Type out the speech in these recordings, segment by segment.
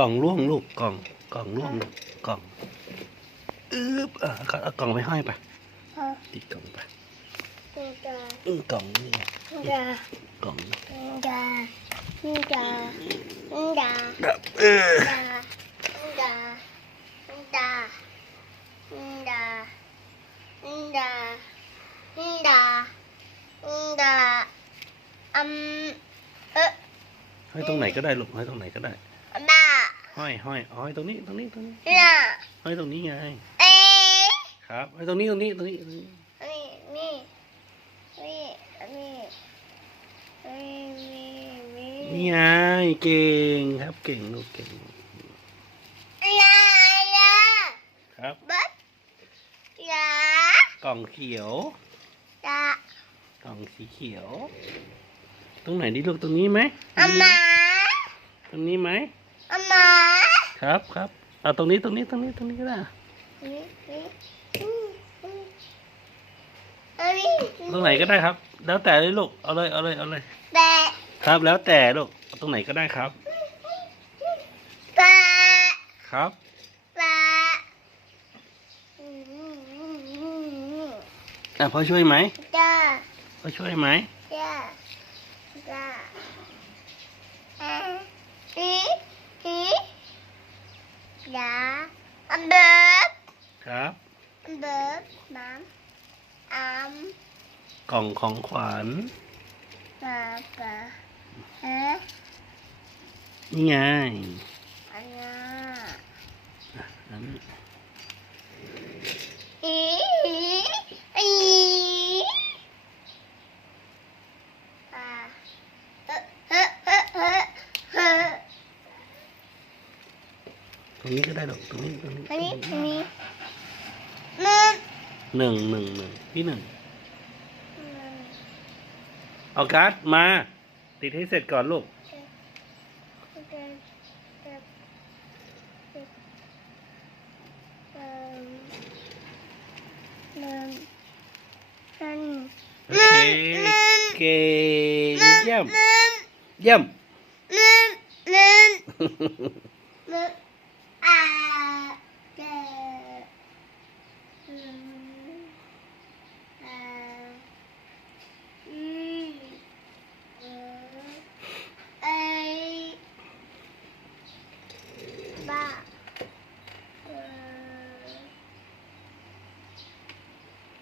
ล่องร่วงลูกกล่องกล่องร่วงลูกกล่องอึ๊บอะเอาเอากล่องไปห้อยไปฮะติดกล่องไปนี่จ้าอืมกล่องนี่ไงนี่จ้ากล่องนี่จ้านี่จ้านี่จ้าแบบเออนี่จ้านี่จ้านี่จ้านี่จ้านี่จ้านี่จ้าอืมเอ๊ะห้อยตรงไหนก็ได้ลูกห้อยตรงไหนก็ได้บ้า ห้อยห้อยห้อยตรงนี้ตรงนี้ตรงนี้น่ะห้อยตรงนี้ไงเอ๊ะครับห้อยตรงนี้ตรงนี้ตรงนี้ตรงนี้นี่นี่นี่นี่นี่นี่นี่นี่ไงเก่งครับเก่งลูกเก่งยายาครับบัดยากล่องเขียวยากล่องสีเขียว ตรงไหนดีลูกตรงนี้ไหมอามาตรงนี้ไหม อามาครับครับเอาตรงนี้ตรงนี้ตรงนี้ตรงนี้ก็ได้นี่นี่อืมอืมอันนี้ตรงไหนก็ได้ครับ แล้วแต่เลยลูกเอาเลยเอาเลยเอาเลยแปะครับแล้วแต่ลูกเอาตรงไหนก็ได้ครับแปะครับแปะอืมอืมอืมอืมอะพ่อช่วยไหมจ้าพ่อช่วยไหมจ้าจ้าอะอีอี ยาอันเบิร์ดครับอันเบิร์ดน้ำอ้ำกล่องของขวัญมาปะฮะนี่ไงอันน่ะอันนี้ อีอีอะเฮ้เฮ้เฮ้เฮ้เฮ้ ตรงนี้ก็ได้ลูกตรงนี้ตรงนี้อันนี้ตอัรนงนี้มึงหนึ่งหนึ่งหนึ่งพี่หนึ่งเอาการ์ดมา ติดให้เสร็จก่อนลูกโอเคเก่งเยี่ยมเยี่ยม บ้า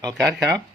เอาการ์ดครับ